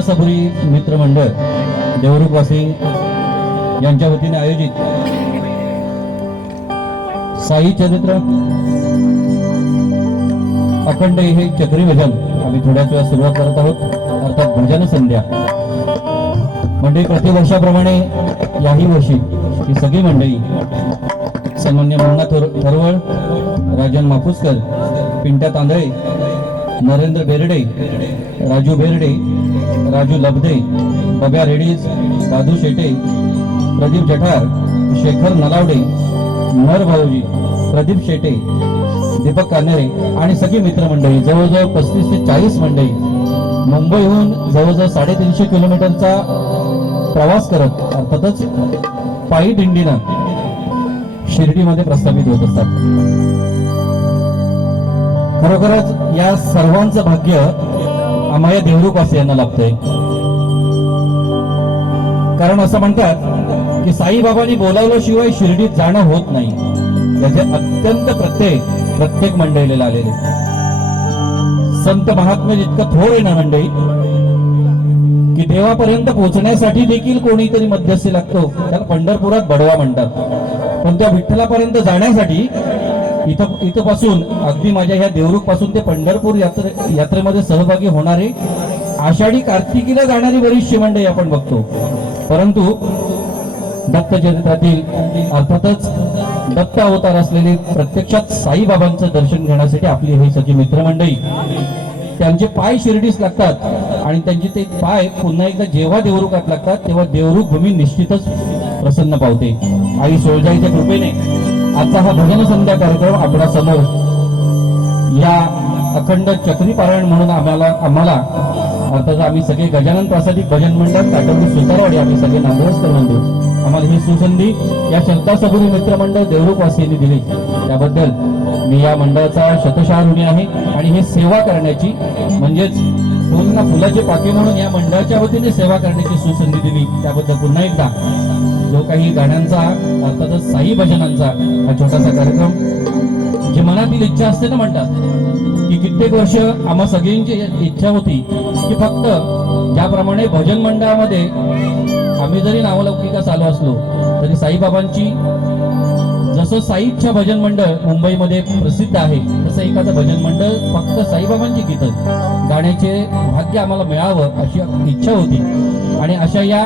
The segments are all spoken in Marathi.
श्रद्धा सबुरी मित्रमंडळ देवरुखवासी यांच्या वतीने आयोजित साई चरित्र अखंड हे चक्रीभजन आम्ही थोड्याच वेळा सुरुवात करत आहोत. अर्थात भजन संध्या. मंडळी प्रतिवर्षाप्रमाणे याही वर्षी ही सगळी मंडळी सन्मान्य मुन्ना थोर थरवळ राजन मापुसकर पिंट्या तांदळे नरेंद्र बेर्डे राजू बेर्डे राजू लबदे बब्या रेडीज दादू शेटे प्रदीप जठार शेखर नलावडे नर भाऊजी प्रदीप शेटे दीपक कानेरे आणि सगळी मित्रमंडळी जवळजवळ पस्तीस ते चाळीस मंडळी मुंबईहून जवळजवळ साडेतीनशे किलोमीटरचा प्रवास करत अर्थातच पायी दिंडीनं शिर्डीमध्ये प्रस्थापित होत असतात. खरोखरच या सर्वांचं भाग्य आम्हा या यांना लाभतंय कारण असं म्हणतात की साईबाबांनी बोलावल्याशिवाय शिर्डीत जाणं होत नाही. याचे अत्यंत प्रत्येक प्रत्येक मंडळीला आलेले. संत महात्मे जितकं थोर आहे ना मंडळी की देवापर्यंत पोहोचण्यासाठी देखील कोणीतरी मध्यस्थी लागतो. त्याला पंढरपुरात बडवा म्हणतात. पण त्या विठ्ठलापर्यंत जाण्यासाठी इथं इथंपासून अगदी माझ्या ह्या देवरुखपासून ते पंढरपूर यात्रे यात्रेमध्ये सहभागी होणारे आषाढी कार्तिकीला जाणारी बरीचशी मंडळी आपण बघतो. परंतु दत्त चरित्रातील अर्थातच दत्त अवतार असलेले प्रत्यक्षात साईबाबांचं दर्शन घेण्यासाठी आपली हे सगळी मित्रमंडळी. त्यांचे पाय शिर्डीस लागतात आणि त्यांचे ते पाय पुन्हा एकदा जेव्हा देवरुखात लागतात तेव्हा देवरुख भूमी निश्चितच प्रसन्न पावते. आई सोळजाईच्या कृपेने आजचा हा भजन संध्या कार्यक्रम आपल्यासमोर या अखंड चक्री पारायण म्हणून आम्हाला आम्हाला अर्थात आम्ही सगळे गजानन प्रासादिक भजन मंडळ काटवली सुतारवाडी आम्ही सगळे नांदवसकर म्हणतो आम्हाला ही सुसंधी या श्रद्धा सबुरी मित्रमंडळ देवरूपवासियांनी दिली. त्याबद्दल मी या मंडळाचा शतशः ऋणी आहे आणि हे सेवा करण्याची म्हणजेच पूर्ण फुलाचे पाके म्हणून या मंडळाच्या वतीने सेवा करण्याची सुसंधी दिली. त्याबद्दल पुन्हा एकदा जो काही गाण्यांचा अर्थातच साई भजनांचा हा छोटासा कार्यक्रम जी मनातील इच्छा असते ना म्हणतात की कित्येक वर्ष आम्हा सगळ्यांची इच्छा होती की फक्त ज्याप्रमाणे भजन मंडळामध्ये आम्ही जरी नावलौकिका चालू असलो तरी साईबाबांची जसं साई इच्छा भजन मंडळ मुंबईमध्ये प्रसिद्ध आहे तसं एखादं भजन मंडळ फक्त साईबाबांची गीतं गाण्याचे भाग्य आम्हाला मिळावं अशी इच्छा होती. आणि अशा या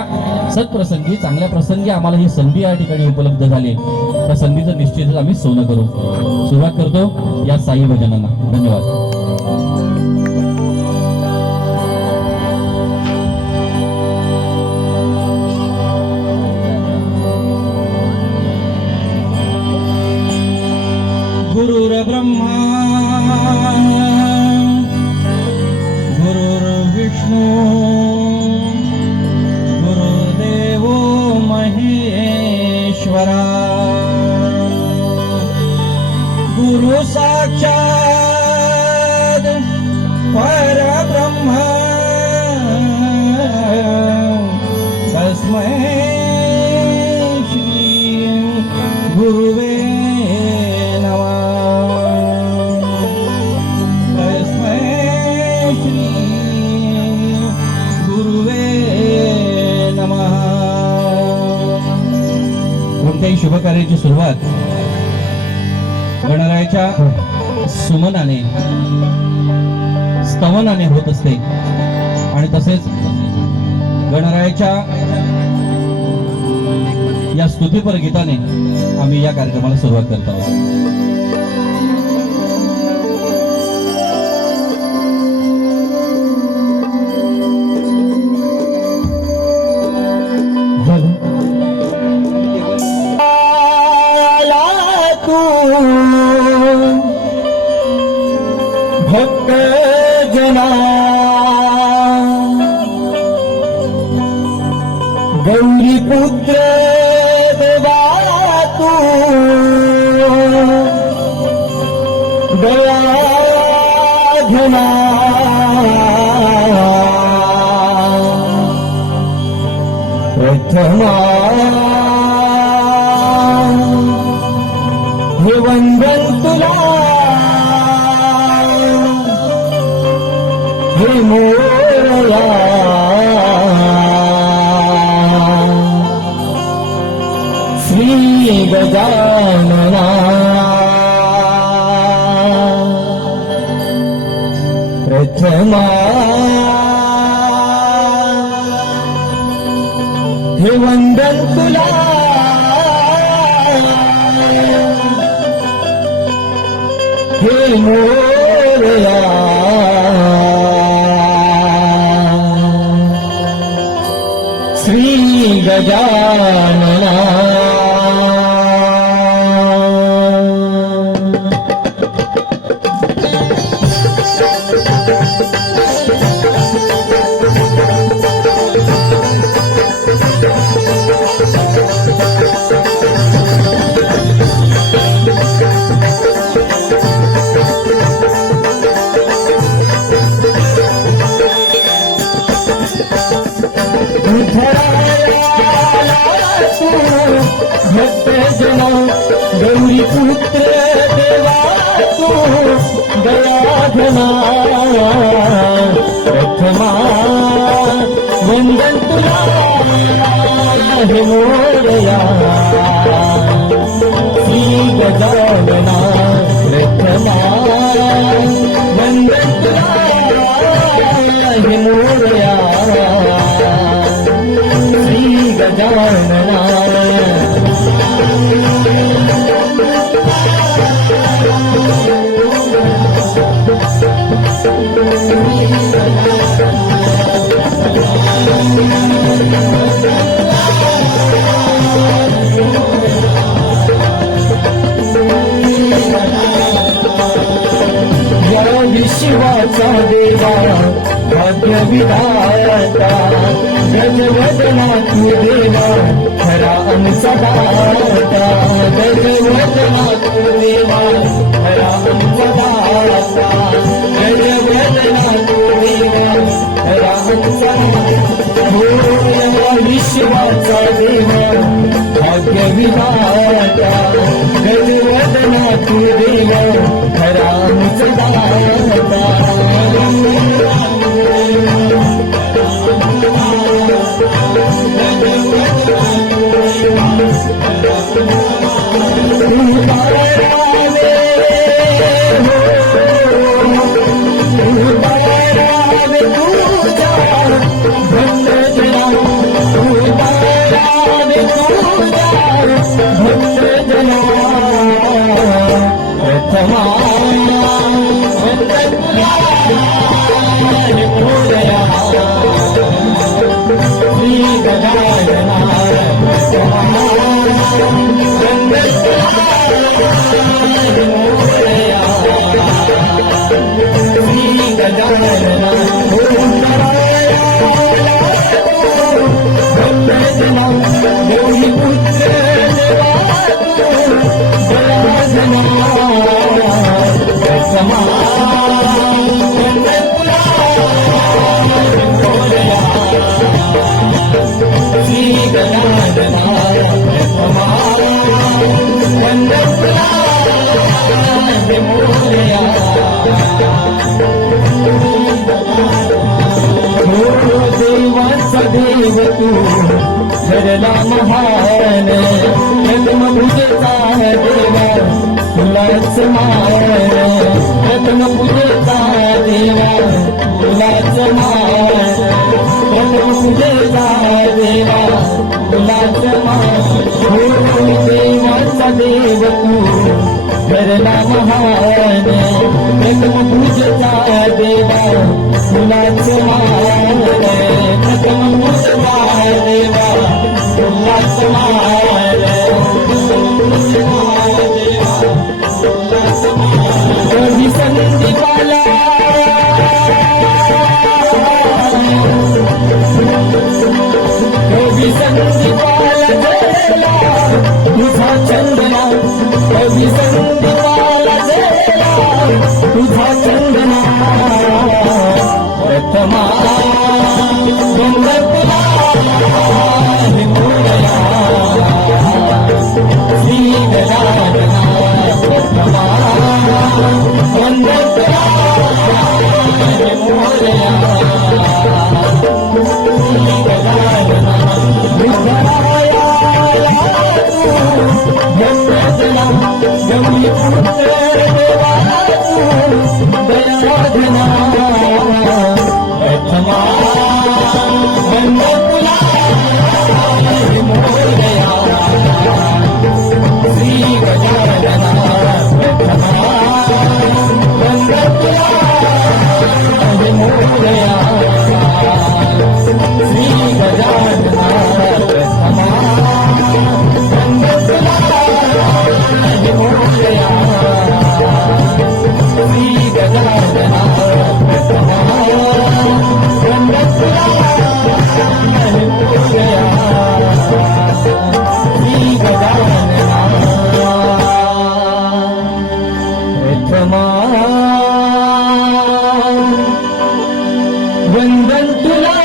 सत्प्रसंगी चांगल्या प्रसंगी आम्हाला ही संधी या ठिकाणी उपलब्ध झाली. त्या संधीचं निश्चितच आम्ही सोनं करू. सुरुवात करतो या साई भजनांना. धन्यवाद. सुमनाने स्तवनाने होत असते. आणि तसेच गणरायाच्या या स्तुतीपर गीताने आम्ही या कार्यक्रमाला सुरुवात करत आहोत. तू भक्त जना। गौरी पुत्र देवा दया हे मोरया श्री गजानना प्रथमा हे वंदन तुला श्री गजानना जना गौरी पुत्र देवा तू दया प्रथमा वंदन तुला मोरया श्री गजानना प्रथमा वंदन तुला मोरया श्री गजानना विश्वाचा देवा भाग्य विधाता गजवदना तू देवा देव तू सरला महान प्रथम पूजेचा देवा तुलाच मान प्रथम पूजेचा देवा तुलाच मान प्रथम पूजेचा देवा तुलाच मान देवाचा देव तू ठरला महान प्रथम पूजेचा देवा तुलाच मान तुझा चंदना तुझा चंदना प्रथमा गंगपुरा मोरया वंदन तुला.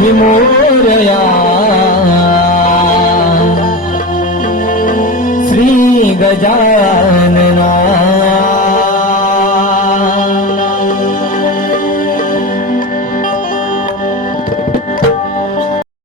हे मोरया. श्री गजा